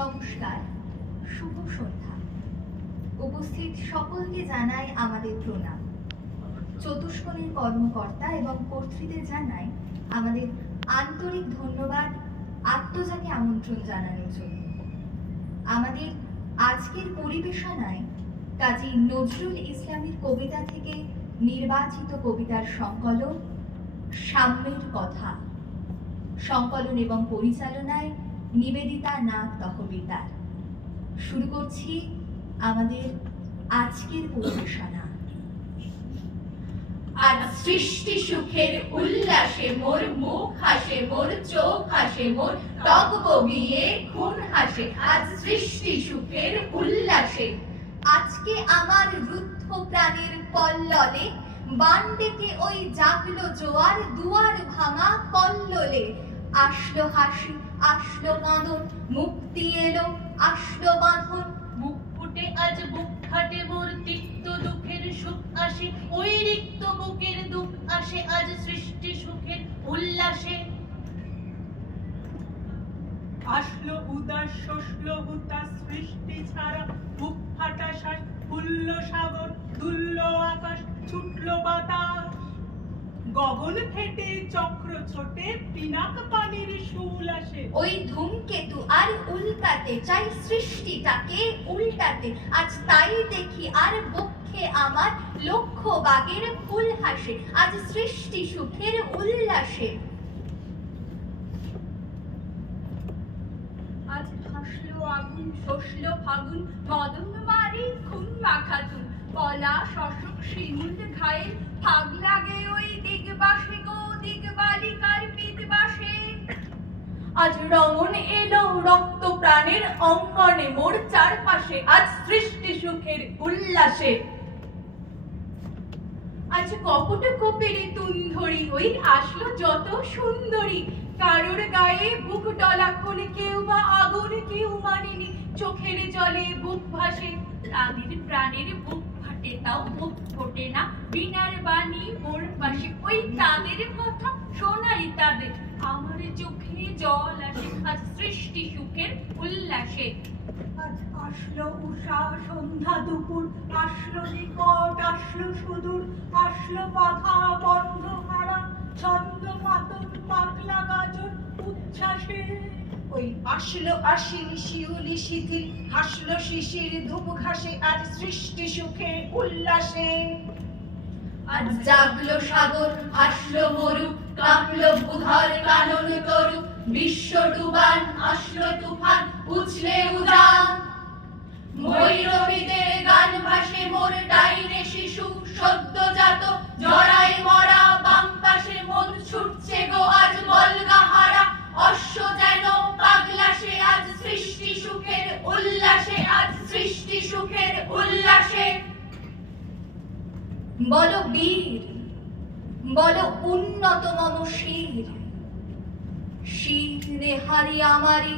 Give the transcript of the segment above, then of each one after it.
নমস্কার, শুভ সন্ধ্যা। উপস্থিত সকলকে জানাই আমাদের প্রণাম। চতুষ্কোণের কর্মকর্তা এবং কর্তৃদের জানাই আমাদের আন্তরিক ধন্যবাদ আত্মজাকে আমন্ত্রণ জানানোর জন্য। আমাদের আজকের পরিবেশনায় কাজী নজরুল ইসলামের কবিতা থেকে নির্বাচিত কবিতার সংকলন সাম্যের কথা, সংকলন এবং পরিচালনায় নিবেদিতা নাগ তহবিলদার। শুরু করছি আমাদের আজকের পরিবেশনা। আজ সৃষ্টি সুখের উল্লাসে মোর মুখ হাসে, মোর চোখ হাসে, মোর ত্বক কবিয়ে খুন হাসে। আজ সৃষ্টি সুখের উল্লাসে আজকে আমার রুদ্ধ প্রাণের কল্লোলে বান ডেকে ওই জাগলো জোয়ার, দুয়ার ভাঙা কল্লোলে। আসলো হাসি, আসলো কাঁদন, মুক্তি এলো, আসলো বাঁধন। মুখ ফুটে আজ বুক ফাটে, মোর তিক্ত দুঃখের সুখ আসে, ওই রিক্ত বুকের দুঃখ আসে। আজ সৃষ্টি সুখের উল্লাসে আসলো উদাস শোষলো হুতাশ সৃষ্টি ছাড়া, বুক ফাটা শ্বাস, ফুলল সাগর, দুলল আকাশ, ছুটলো বাতাস। গগন ফেটে চক্র ছোটে, পিনাক পানির শুল আসে। ওই ধূমকেতু আর উল্কাতে চাই সৃষ্টিটাকে উল্টাতে। আজ তাই দেখি আর বক্ষে আমার লক্ষ বাগের ফুল হাসে। আজ সৃষ্টি সুখের উল্লাসে। আজ হাসলো আগুন, শোষলো ফাগুন, মদন মারি খুন মাখাতুন। কলা শশক শিমুল ঘায়েল, ফাগ লাগে ওই দিগবাসে গো, দিগবালিকার পিতবাসে। আজ রমণ এলো রক্ত প্রাণের অঙ্গনে মোর চারপাশে। আজ সৃষ্টি সুখের উল্লাসে। আজ কপট কোপেরে তুন ধরি, ওই আসলো যত সুন্দরী। কারোর গায়ে বুক ডলা খুন, কেউ বা আগুন কেউ মানেনি। চোখের জলে বুক ভাসে, তাদের প্রাণের বুক ফাটে, তাও মুখ ফোটে না। বিনার বাণী মোর পাশে, ওই তাদের কথা শোনাই তাদের। আমার চোখে জল আসে, আজ সৃষ্টি সুখের উল্লাসে। আজ আসলো উষা সন্ধ্যা দুপুর, আসলো নিকট আসলো সুদূর, আসলো বাধা বন্ধ হারা, ছন্দ মাতন পাগলা গাজন উচ্ছ্বাসে। ওই আসলো আশির শিউলি শিথিল, হাসলো শিশির ধূপ ঘাসে। আজ সৃষ্টি সুখে উল্লাসে। আজ জাগলো সাগর, হাসলো মরু, কাঁপলো বুধর কানন তরু। বিশ্ব ডুবান, আসলো তুফান, উছলে উজান। ময়ূরবীদের গান ভাসে, মোর ডাইনে শিশু সদ্যজাত, জরায় মরা। বাম পাশে মন ছুটছে গো আজ বলগা হারা। অশ্ব যেন পাগলাসে, আজ সৃষ্টি সুখের উল্লাসে। আজ সৃষ্টি সুখের উল্লাসে। বলো বীর, বলো উন্নত মম শির। শিরে হারি আমারি,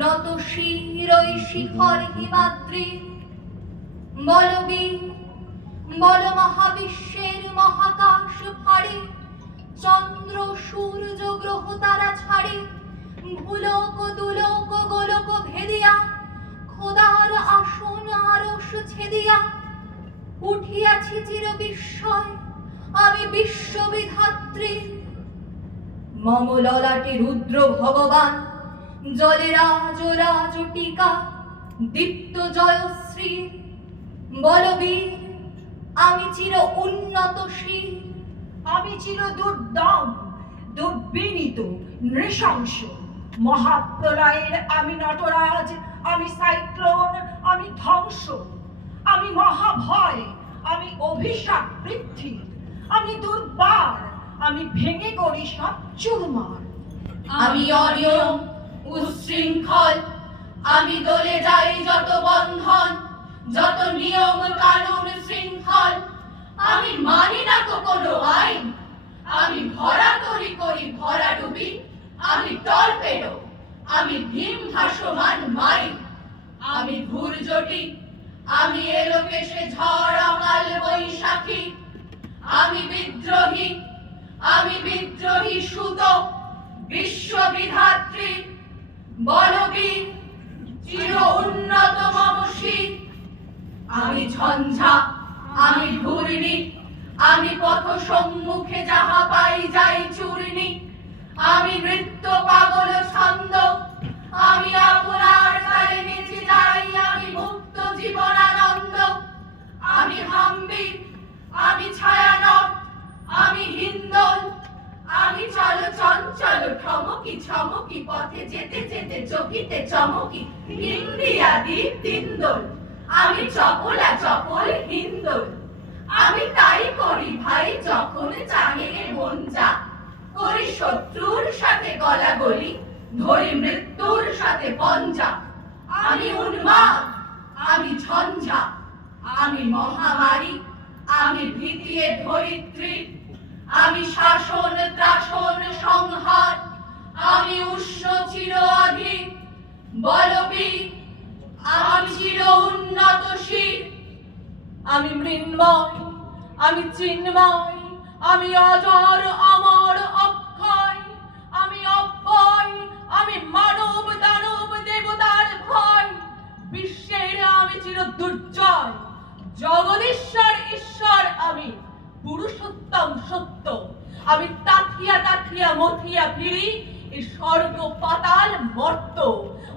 নত শির ওই শিখর হিমাদ্রি। বলো বীর, বলো মহাবিশ্বের মহাকাশ ফাড়ে। চন্দ্র সূর্য গ্রহ তারা ছাড়ে, ভুলোক দুলোক গোলক ভেদিয়া। খোদার আসন আরশ ছেদিয়া, উঠিয়াছি চির বিস্ময় আমি বিশ্ববিধাত্রী। মম ললাটে রুদ্র ভগবান, জলে রাজ রাজ টিকা, দীপ্ত জয়শ্রী। বলবীর, আমি চির উন্নতশীল। আমি চির দুর্দম, দুর্বিনীত, নৃশংস। মহাপ্রলয়ের আমি নটরাজ, আমি সাইক্লোন, আমি ধ্বংস। আমি মহাভয়, আমি অভিশাপ বৃদ্ধি। আমি দুর্বার, আমি ভেঙে করি সব চুরমার। আমি অনিয়ম উচ্ছৃঙ্খল, আমি দলে যাই যত বন্ধন, যত নিয়ম কানুন শৃঙ্খল। আমি মানি না তো কোনো আইন, আমি ভরা তরি করি ভরা ডুবি। আমি টর্পেডো, আমি ভীম ভাসমান মাইন। আমি ঘূর্জটি, আমি এলোকেশে ঝড় অকাল বৈশাখী। আমি বিদ্রোহী, আমি বিদ্রোহী সুত বিশ্ববিধাত্রী। বলবীর, আমি ঝঞ্ঝা, আমি ঘূর্ণি, আমি পথ সম্মুখে যাহা পাই যাই চূর্ণি, আমি নৃত্য পাগল ছন্দ, আমি আপনার তালে নেচে যাই, আমি মুক্ত জীবনানন্দ, আমি হাম্বির, আমি ছায়ানট, আমি হিন্দোল, আমি চল চঞ্চল ঠমকি ছমকি, পথে যেতে যেতে চকিতে চমকি, ইন্ডিয়া দ্বীপ তিন্দোল, আমি চপলা চপল হিন্দোল, আমি তাই করি ভাই যখন চাহে মন যা, করি শত্রুর সাথে গলাগলি, ধরি মৃত্যুর সাথে পঞ্জা, আমি উন্মাদ, আমি ঝঞ্ঝা, আমি মহামারী, আমি ভীতিয়ে ধরিত্রী, আমি শাসন ত্রাসন সংহার, আমি উষ্ণ চির অধীর বলবীর, আমি চির উন্নতশীল, আমি মৃন্ময়, আমি চিন্ময়, আমি অজর অমর অক্ষয়, আমি অব্যয়, আমি মানব দানব দেবতার ভয়, বিশ্বের আমি চির দুর্জয়, জগদীশ্বর ঈশ্বর আমি, পুরুষোত্তম সত্য, আমি তাথিয়া তাথিয়া মথিয়া ফিরি, এই স্বর্গ পাতাল মর্ত,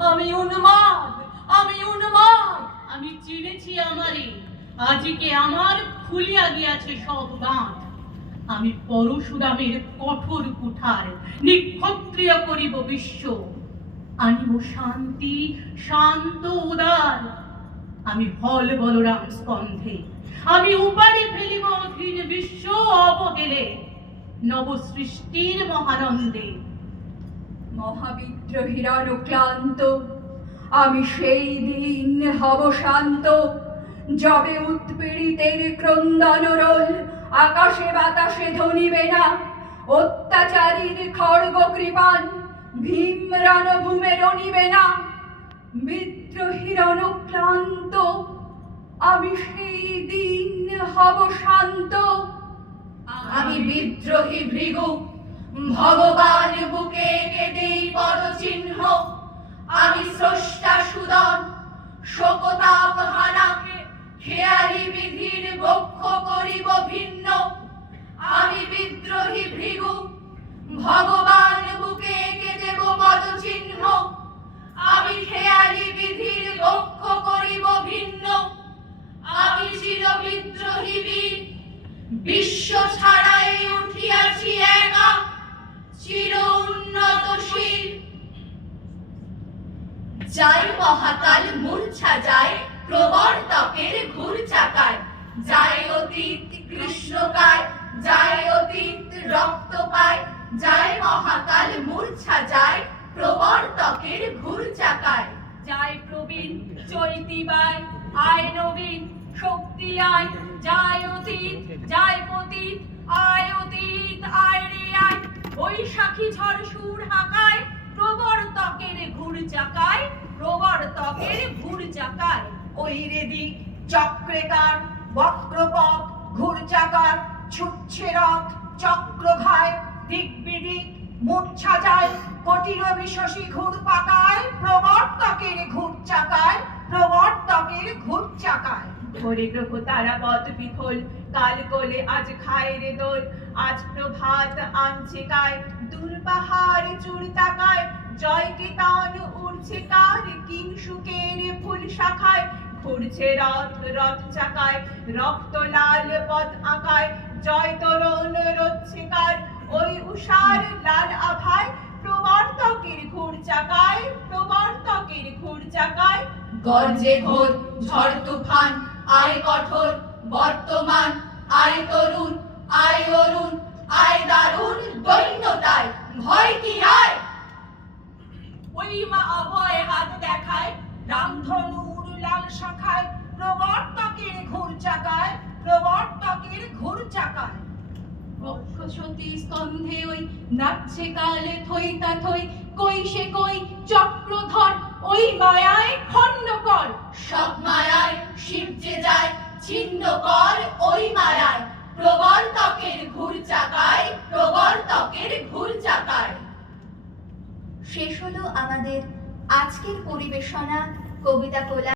আমি উন্মাদ, আমি উন্মাদ, আমি চিনেছি আমারে, আজকে আমার খুলিয়া গিয়াছে সব বাঁধ, আমি পরশুরামের কঠোর কুঠার, নিক্ষত্রিয় করিব বিশ্ব, আনিব শান্তি শান্ত উদার, আমি হল বলরাম স্কন্ধে, আমি উপারে ফেলিব অধীন বিশ্ব অবহেলে, নব সৃষ্টির মহানন্দে। মহাবিদ্রোহীর অনুক্লান্ত, আমি সেই দিন হব শান্ত, যবে উৎপীড়িতের ক্রন্দন রোল আকাশে বাতাসে ধ্বনিবে না, অত্যাচারীর খড়গ কৃপান ভীম রণভূমে রণিবে না, বিদ্রোহীর অনুক্লান্ত, আমি সেই দিন হব শান্ত, আমি বিদ্রোহী ভৃগু, ভগবান বুকে এঁকে দেই পদচিহ্ন, আমি স্রষ্টা সুদন, শোকতাপ হানাকে খেয়ালি বিধির বক্ষ করিব ভিন্ন, আমি বিদ্রোহী ভৃগু, ভগবান বুকে এঁকে দেব পদচিহ্ন, আমি খেয়ালি বিধির বক্ষ করিব ভিন্ন, আমি চির বিদ্রোহী বীর, বিশ্ব ছাড়াই উঠিয়াছি একা, চির উন্নতশীল। যায় মহাকাল মূর্ছা যায় প্রবর্তকের ঘুর চাকায়, যায় অতীত কৃষ্ণকায়, যায় অতীত রক্তপায়, যায় মহাকাল মূর্ছা যায় প্রবর্তকের ঘুর চাকায়, যায় প্রবীণ চৈতিবায়, আয় নবীন শক্তি আয়, যায় অতীত যায় পতীত, আয় অতীত আয় রে আয়, বৈশাখী ঝড় সুর হাকায়, প্রবর্তকের ঘুর চাকায়, প্রবর্তকের ঘুর চাকায়, ওই রে দিক চক্রেকার বক্রপথ ঘুর চাকার, ছুটছে রথ চক্রঘায়, দিক বিদিক মূর্ছা যায়, কটির বিশসী ঘুর পাকায়, প্রবর্তকের ঘুর চাকায়, প্রবর্তকের ঘুর চাকায়। ঘরে গ্রহ তারা পথ বিফল, কাল কোলে আজ খায় রে দোল, আজ প্রভাত আনছে কায়, দুর্বাহার চুল তাকায়, জয় কীর্তন উড়ছে কার, কিংসুকের ফুল শাখায়, ঘুরছে রথ রথ চাকায়, রক্ত লাল পথ আঁকায়, জয় তরুণ রচ্ছে কার, ওই উষার লাল আভায়, প্রবর্তকের ঘুর চাকায়, প্রবর্তকের ঘুর চাকায়, গর্জে ঘোর ঝড় তুফান, আয় কঠোর বর্তমান, আয় তরুণ আয় অরুণ, আয় দারুণ দৈন্যতায়, ভয় কি আয়, ওই মা অভয় হাত দেখায়, রামধনুর লাল শাখায়, প্রবর্তকের ঘুর চাকায়, প্রবর্তকের ঘুর চাকায়। বক্ষ সতী স্কন্ধে ওই নাচছে কালে থইতা থই, কই সে কই চক্রধর, ওই মায়ায় খণ্ড কর, সব মায়ায় শিব যে যায় ছিন্ন কর, ওই মায়ায় প্রবর্তকের ঘুর চাকায়, প্রবর্তকের ঘুর চাকায়। শেষ হলো আমাদের আজকের পরিবেশনা কবিতা কোলা।